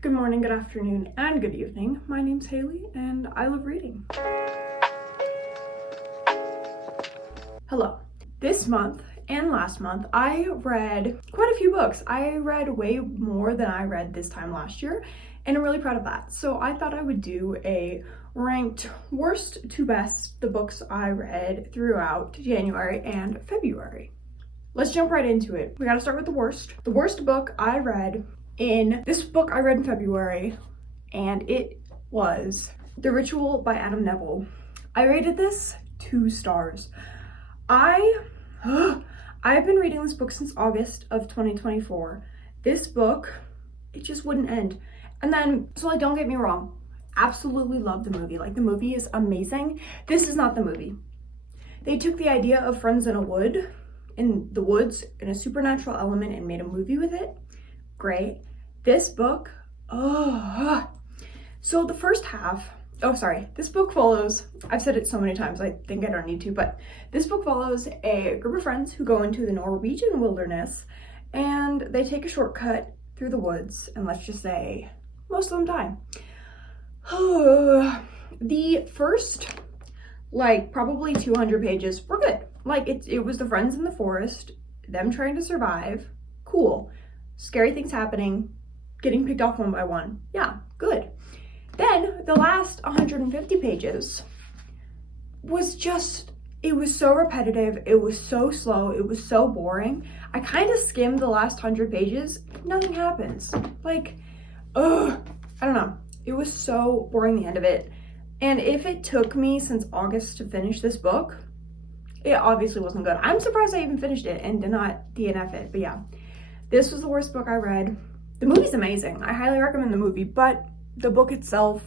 Good morning, good afternoon, and good evening. My name's Haley, and I love reading. Hello. This month and last month, I read quite a few books. I read way more than I read this time last year, and I'm really proud of that. So I thought I would do a ranked worst to best, the books I read throughout January and February. Let's jump right into it. We gotta start with the worst. The worst book I read this book I read in February, and it was The Ritual by Adam Nevill. I rated this 2 stars. I've been reading this book since August of 2024. This book, it just wouldn't end. And then, so like, don't get me wrong, absolutely love the movie. Like, the movie is amazing. This is not the movie. They took the idea of friends in the woods, in a supernatural element, and made a movie with it. Great. This book, so the first half, this book follows, I've said it so many times, I think I don't need to, but this book follows a group of friends who go into the Norwegian wilderness, and they take a shortcut through the woods, and let's just say, most of them die. The first, probably 200 pages were good. It was the friends in the forest, them trying to survive, cool. Scary things happening, getting picked off one by one. Yeah, good. Then the last 150 pages was just, it was so repetitive, it was so slow, it was so boring. I kind of skimmed the last 100 pages, nothing happens. I don't know. It was so boring, the end of it. And if it took me since August to finish this book, it obviously wasn't good. I'm surprised I even finished it and did not DNF it, but yeah. This was the worst book I read. The movie's amazing. I highly recommend the movie, but the book itself,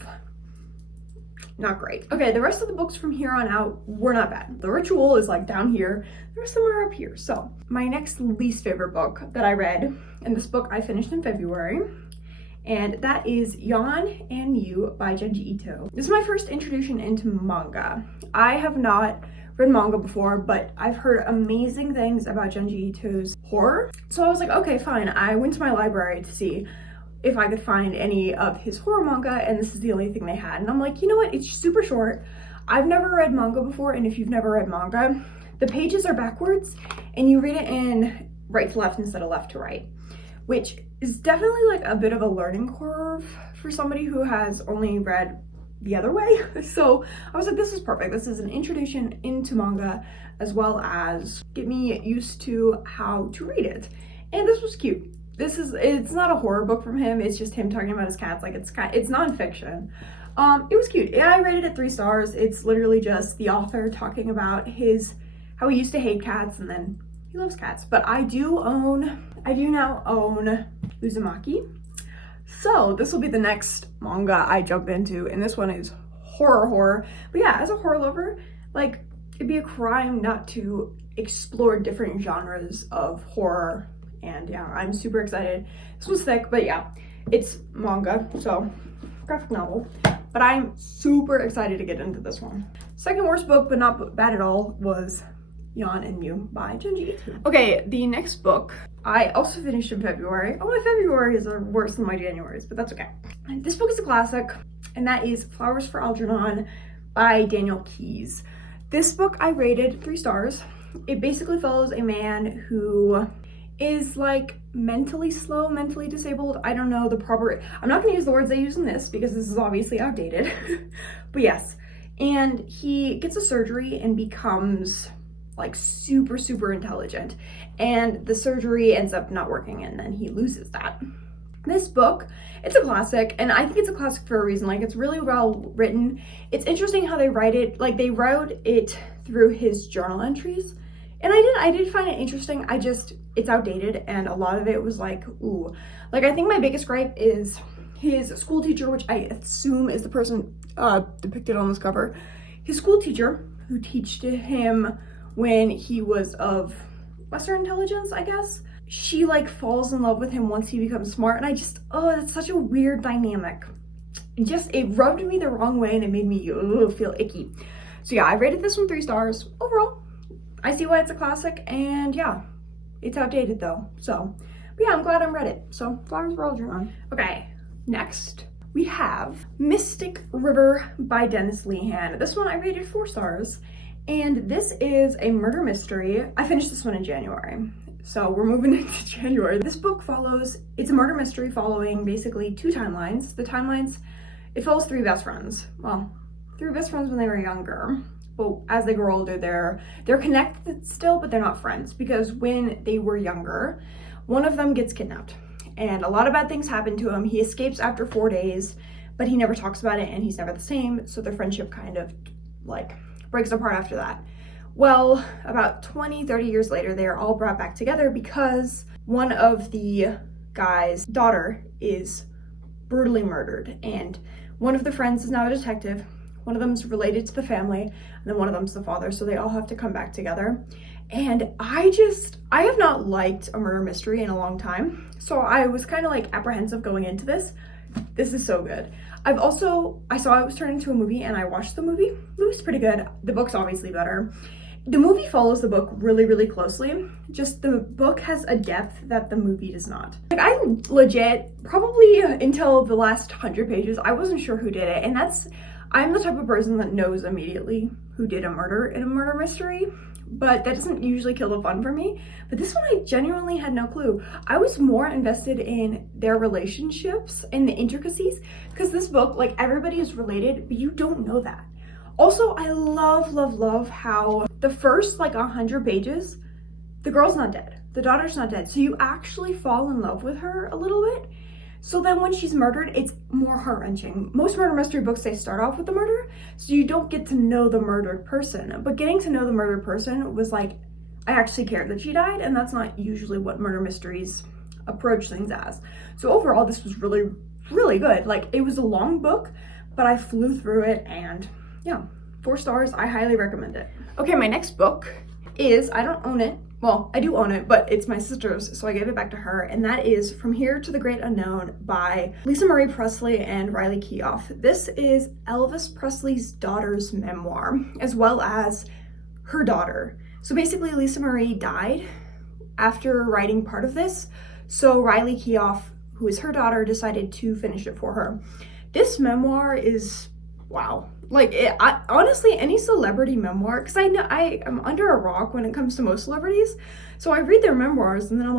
not great. Okay, the rest of the books from here on out were not bad. The Ritual is down here. The rest of them are up here. So my next least favorite book that I read, and this book I finished in February, and that is Yawn and You by Junji Ito. This is my first introduction into manga. I have not read manga before, but I've heard amazing things about Junji Ito's horror. So I was like, okay, fine. I went to my library to see if I could find any of his horror manga, and this is the only thing they had. And I'm like, you know what? It's super short. I've never read manga before, and if you've never read manga, the pages are backwards, and you read it in right to left instead of left to right, which is definitely a bit of a learning curve for somebody who has only read the other way. So I was like, this is perfect. This is an introduction into manga, as well as get me used to how to read it. And this was cute. It's not a horror book from him. It's just him talking about his cats. It's nonfiction. It was cute. I rated it 3 stars. It's literally just the author talking about how he used to hate cats and then he loves cats. But I do now own Uzumaki. So this will be the next manga I jump into, and this one is horror. But yeah, as a horror lover, it'd be a crime not to explore different genres of horror. And yeah, I'm super excited. This was thick, but yeah, it's manga, so graphic novel. But I'm super excited to get into this one. Second worst book, but not bad at all, was Yawn and You by Junji Ito. Okay, the next book I also finished in February. Oh, my Februarys are worse than my Januarys, but that's okay. This book is a classic, and that is Flowers for Algernon by Daniel Keyes. This book I rated 3 stars. It basically follows a man who is mentally slow, mentally disabled. I don't know the proper, I'm not gonna use the words they use in this because this is obviously outdated, but yes. And he gets a surgery and becomes super intelligent, and the surgery ends up not working, and then he loses that. This book, it's a classic, and I think it's a classic for a reason. It's really well written. It's interesting how they write it. They wrote it through his journal entries, and I did find it interesting. It's outdated, and a lot of it was ooh. I think my biggest gripe is his school teacher, which I assume is the person depicted on this cover. His school teacher, who taught him when he was of lesser intelligence, I guess. She falls in love with him once he becomes smart, and that's such a weird dynamic. It rubbed me the wrong way, and it made me feel icky. So yeah, I rated this one 3 stars. Overall, I see why it's a classic, and yeah, it's outdated though. So, but yeah, I'm glad I read it. So, Flowers for Algernon. Okay, Next, we have Mystic River by Dennis Lehane. This one I rated 4 stars, and this is a murder mystery. I finished this one in January, so we're moving into January. This book it's a murder mystery following basically 2 timelines. The timelines, it follows 3 best friends. Well, 3 best friends when they were younger, but as they grow older, they're connected still, but they're not friends, because when they were younger, one of them gets kidnapped. And a lot of bad things happen to him. He escapes after 4 days, but he never talks about it, and he's never the same. So their friendship kind of like breaks apart after that. Well, about 20, 30 years later, they are all brought back together because one of the guy's daughter is brutally murdered. And one of the friends is now a detective. One of them's related to the family, and then one of them's the father. So they all have to come back together. And I have not liked a murder mystery in a long time. So I was kind of like apprehensive going into this. This is so good. I saw it was turned into a movie, and I watched the movie. The movie's pretty good. The book's obviously better. The movie follows the book really, really closely. Just the book has a depth that the movie does not. Like, I legit, probably until the last 100 pages, I wasn't sure who did it. And I'm the type of person that knows immediately who did a murder in a murder mystery, but that doesn't usually kill the fun for me. But this one, I genuinely had no clue. I was more invested in their relationships and the intricacies, because this book, like, everybody is related, but you don't know that. Also, I love how the first, like, 100 pages, the girl's not dead. The daughter's not dead. So you actually fall in love with her a little bit. So then when she's murdered, it's more heart-wrenching. Most murder mystery books, they start off with the murder, so you don't get to know the murdered person. But getting to know the murdered person was like, I actually cared that she died, and that's not usually what murder mysteries approach things as. So overall, this was really, really good. Like, it was a long book, but I flew through it, and yeah, 4 stars. I highly recommend it. Okay, my next book is, I don't own it. Well, I do own it, but it's my sister's, so I gave it back to her, and that is From Here to the Great Unknown by Lisa Marie Presley and Riley Keough. This is Elvis Presley's daughter's memoir, as well as her daughter. So basically, Lisa Marie died after writing part of this, so Riley Keough, who is her daughter, decided to finish it for her. This memoir is, wow. Like, honestly, any celebrity memoir, because I know I am under a rock when it comes to most celebrities, so I read their memoirs, and then I'm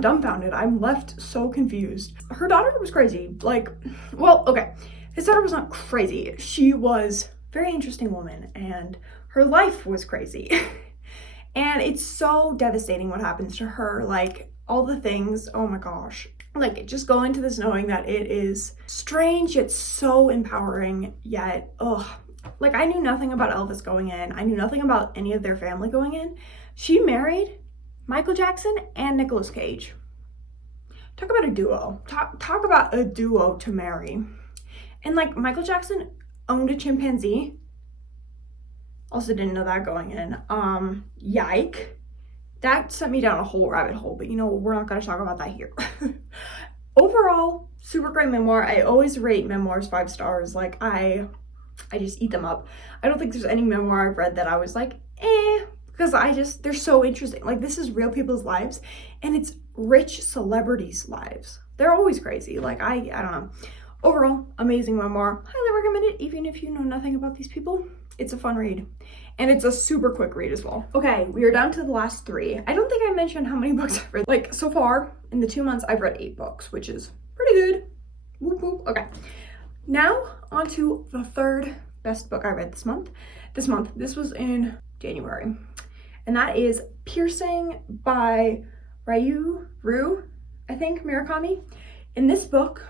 dumbfounded. I'm left so confused. Her daughter was crazy. Like, well, okay, his daughter was not crazy. She was a very interesting woman, and her life was crazy. And it's so devastating what happens to her, like, all the things, oh my gosh. Like, just go into this knowing that it is strange yet so empowering, yet, like, I knew nothing about Elvis going in. I knew nothing about any of their family going in. She married Michael Jackson and Nicolas Cage. Talk about a duo. Talk about a duo to marry. And, like, Michael Jackson owned a chimpanzee. Also didn't know that going in. Yike. That sent me down a whole rabbit hole, but you know, we're not going to talk about that here. Overall, super great memoir. I always rate memoirs 5 stars. Like, I just eat them up. I don't think there's any memoir I've read that I was like, because they're so interesting. Like, this is real people's lives, and it's rich celebrities' lives. They're always crazy. Like, I don't know. Overall, amazing memoir. Highly recommend it, even if you know nothing about these people. It's a fun read. And it's a super quick read as well. Okay, we are down to the last 3. I don't think I mentioned how many books I've read. Like, so far, in the 2 months, I've read 8 books, which is pretty good. Whoop, whoop. Okay, now on to the 3rd best book I read this month. This was in January. And that is Piercing by Ryu, I think, Murakami. In this book,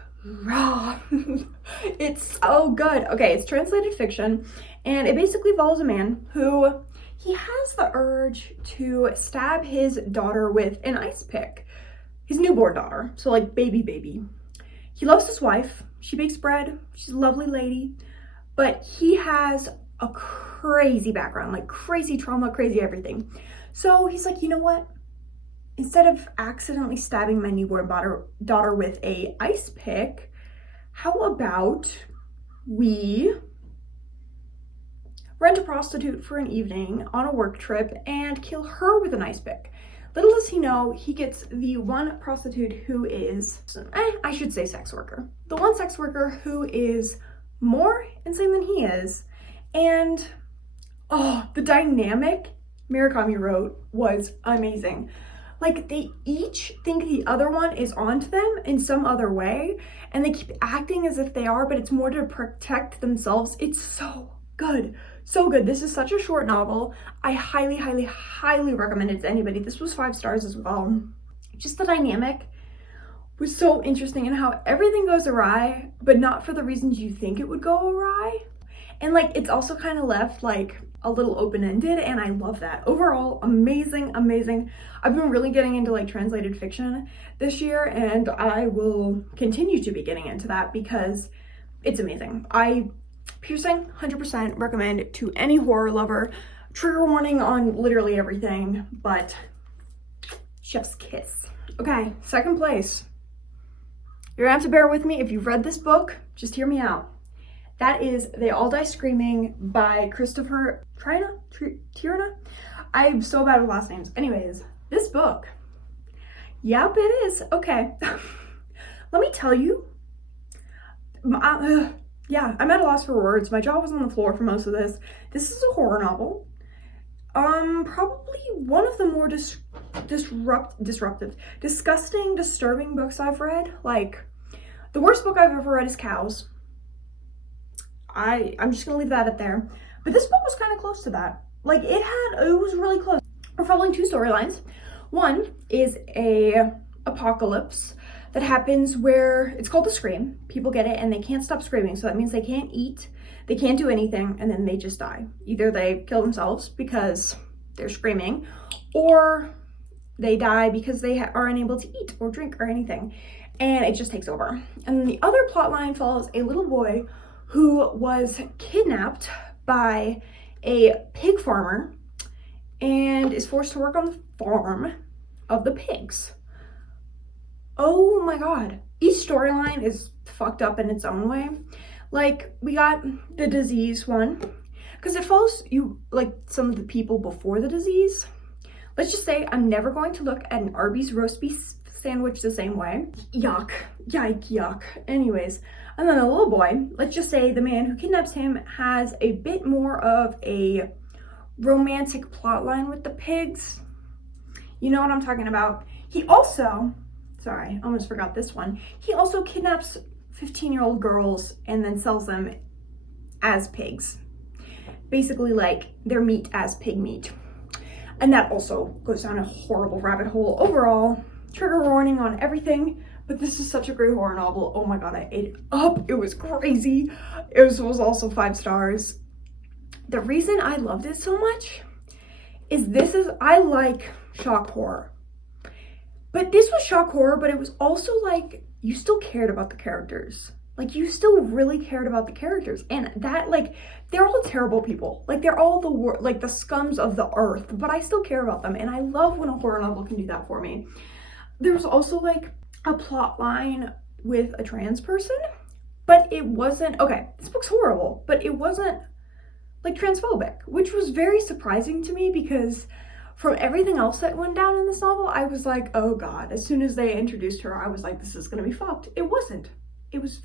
it's so good. Okay, it's translated fiction, and it basically follows a man who, he has the urge to stab his daughter with an ice pick. His newborn daughter, so like baby. He loves his wife. She bakes bread. She's a lovely lady, but he has a crazy background, like crazy trauma, crazy everything. So he's like, you know what? Instead of accidentally stabbing my newborn daughter with a ice pick, how about we rent a prostitute for an evening on a work trip and kill her with an ice pick? Little does he know, he gets the one prostitute who is, I should say sex worker. The one sex worker who is more insane than he is. And, oh, the dynamic Murakami wrote was amazing. Like, they each think the other one is onto them in some other way, and they keep acting as if they are, but it's more to protect themselves. It's so good. So good. This is such a short novel. I highly, highly, highly recommend it to anybody. This was 5 stars as well. Just the dynamic was so interesting, and how everything goes awry, but not for the reasons you think it would go awry. And like, it's also kind of left like a little open-ended, and I love that. Overall, amazing, amazing. I've been really getting into like translated fiction this year, and I will continue to be getting into that because it's amazing. Piercing, 100% recommend to any horror lover. Trigger warning on literally everything, but chef's kiss. Okay, second place. You're gonna have to bear with me if you've read this book, just hear me out. That is They All Die Screaming by Christopher Tierna? I'm so bad with last names. Anyways, this book, yep, it is. Okay, let me tell you, yeah, I'm at a loss for words. My jaw was on the floor for most of this. This is a horror novel. Probably one of the more disruptive, disgusting, disturbing books I've read. Like, the worst book I've ever read is Cows. I'm just gonna leave that at there. But this book was kind of close to that. Like, it was really close. We're following 2 storylines. One is a apocalypse that happens where it's called the Scream. People get it and they can't stop screaming. So that means they can't eat, they can't do anything, and then they just die. Either they kill themselves because they're screaming, or they die because they are unable to eat or drink or anything. And it just takes over. And then the other plot line follows a little boy who was kidnapped by a pig farmer and is forced to work on the farm of the pigs. Oh my god. Each storyline is fucked up in its own way. Like, we got the disease one, because it follows you, like, some of the people before the disease. Let's just say I'm never going to look at an Arby's roast beef sandwich the same way. Yuck. Yike, yuck. Anyways, and then the little boy, let's just say the man who kidnaps him has a bit more of a romantic plot line with the pigs. You know what I'm talking about. He also, sorry, I almost forgot this one. He also kidnaps 15-year-old girls and then sells them as pigs. Basically, like, their meat as pig meat. And that also goes down a horrible rabbit hole. Overall, trigger warning on everything, but this is such a great horror novel. Oh my god, I ate it up. It was crazy. It was also 5 stars. The reason I loved it so much is I like shock horror. But this was shock horror, but it was also like, you still cared about the characters. Like, you still really cared about the characters. And that, like, they're all terrible people. Like, they're all the scums of the earth, but I still care about them. And I love when a horror novel can do that for me. There was also, like, a plot line with a trans person, but it wasn't, okay, this book's horrible, but it wasn't, like, transphobic, which was very surprising to me because from everything else that went down in this novel, I was like, oh god. As soon as they introduced her, I was like, this is gonna be fucked. It wasn't. It was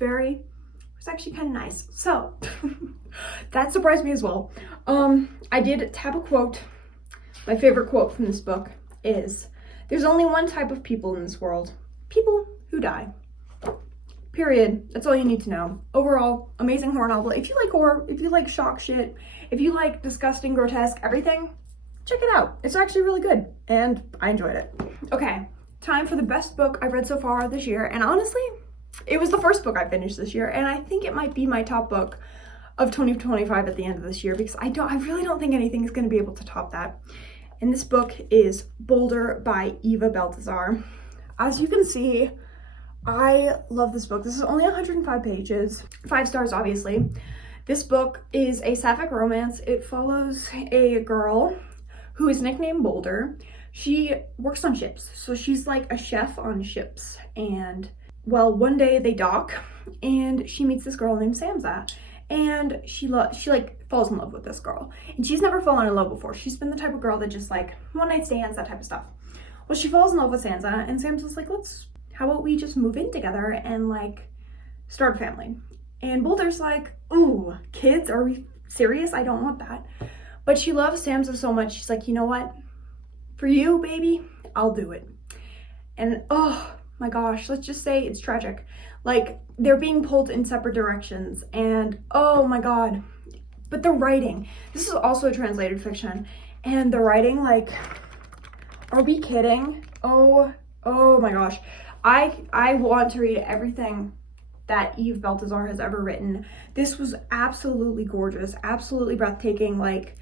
actually kind of nice. So that surprised me as well. I did tab a quote. My favorite quote from this book is, "There's only one type of people in this world. People who die." Period. That's all you need to know. Overall, amazing horror novel. If you like horror, if you like shock shit, if you like disgusting, grotesque, everything, check it out. It's actually really good, and I enjoyed it. Okay, time for the best book I've read so far this year, and honestly, it was the first book I finished this year, and I think it might be my top book of 2025 at the end of this year, because I really don't think anything is going to be able to top that. And this book is Boulder by Eva Baltazar. As you can see, I love this book. This is only 105 pages, 5 stars obviously. This book is a sapphic romance. It follows a girl who is nicknamed Boulder. She works on ships, so she's like a chef on ships. And well, one day they dock and she meets this girl named Samza, and she like falls in love with this girl, and she's never fallen in love before. She's been the type of girl that just like one night stands, that type of stuff. Well, she falls in love with Sansa, and Sansa's like, how about we just move in together and like start a family? And Boulder's like, ooh, kids? Are we serious? I don't want that. But she loves Sansa so much, she's like, you know what? For you, baby, I'll do it. And oh my gosh, let's just say it's tragic. Like, they're being pulled in separate directions, and oh my god. But the writing, this is also a translated fiction, and the writing, like, are we kidding? Oh my gosh. I want to read everything that Eve Baltazar has ever written. This was absolutely gorgeous, absolutely breathtaking. Like,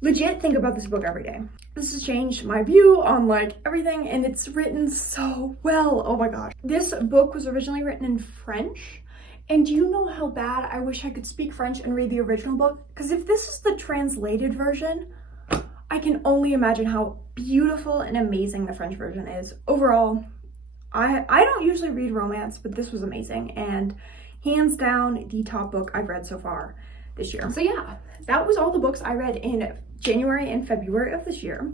legit think about this book every day. This has changed my view on like everything, and it's written so well. Oh my gosh. This book was originally written in French, and do you know how bad I wish I could speak French and read the original book? Because if this is the translated version, I can only imagine how beautiful and amazing the French version is. Overall, I don't usually read romance, but this was amazing, and hands down the top book I've read so far this year. So yeah, that was all the books I read in January and February of this year.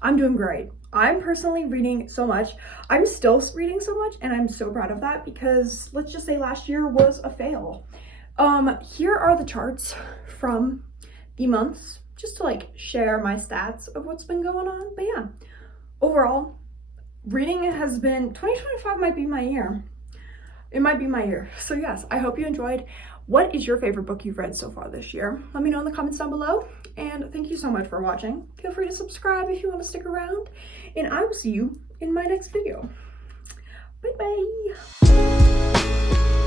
I'm doing great. I'm personally reading so much. I'm still reading so much, and I'm so proud of that because let's just say last year was a fail. Here are the charts from the months, just to like share my stats of what's been going on. But yeah, overall, reading has been, 2025 might be my year. It might be my year. So yes, I hope you enjoyed. What is your favorite book you've read so far this year? Let me know in the comments down below. And thank you so much for watching. Feel free to subscribe if you want to stick around. And I will see you in my next video. Bye bye.